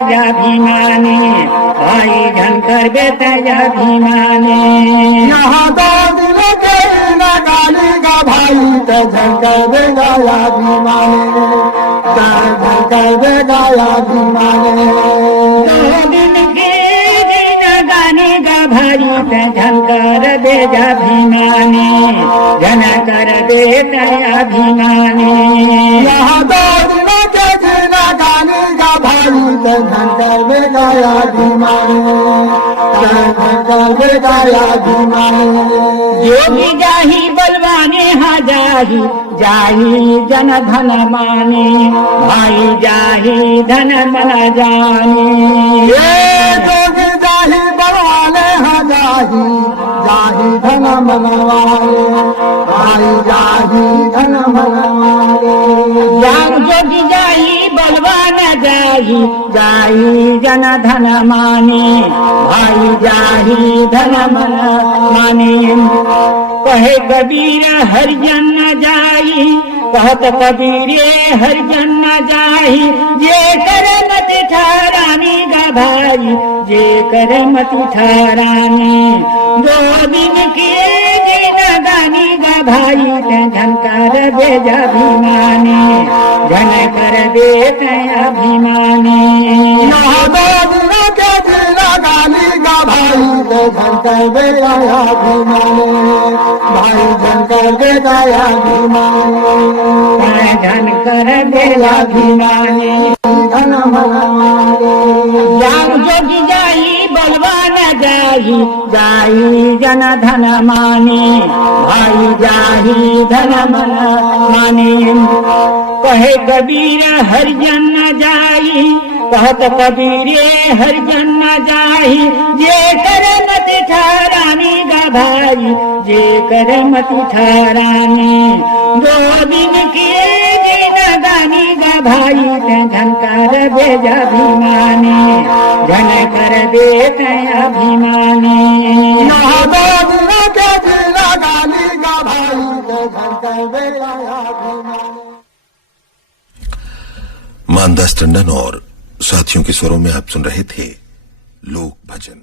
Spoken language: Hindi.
अभिमानी भाई झंकर बेतया अभिमानी यहाँ तो दिल के न गाली का भाई तो झंकर देगा अभिमानी झंकर देगा अभिमानी दिन के दिन गाने का भाई तो झंकर बेजा अभिमानी झनकर बेतया अभिमानी यहाँ तो दिल के न गाली का भाई तो झंकर देगा अभिमानी झंकर देगा अभिमानी योगी जाही बलवाने हाँ जाही जन धन माने भाई जाही धन मन जाने ये जोगी जाही बलवाने हाँ जाही धन मनवाने भाई जाही धन मनवाने जान जोगी जाही बलवान जाही जन धन माने भाई जाही धन मन माने कहे कबीर हरिजन न जाई कहत कबीरे हरिजन न जाई जे कर मत ठारानी गा भाई जे कर मत ठारानी दो दिन के दिन गानी गा भाई ते झंकार बेजा अभिमानी झन कर देते अभिमानी झंकर बेगा अभिमानी भाई झंकर बेगा अभिमानी झनकर बेजा अभिमानी धन मनवाने जाग जोगी जाई बलवान जाही जन धन माने भाई जाही धन मन माने कहे कबीर हरिजन न जाई कहत कबीरे हरिजन न जाही जे कर मत ठारानी गा भाई जे कर मत ठारानी दो दिन किए दिन गानी गा भाई ते झंकार बेजा अभिमानी झन कर देते अभिमानी मानदास टंडन और साथियों के स्वरों में आप सुन रहे थे लोक भजन।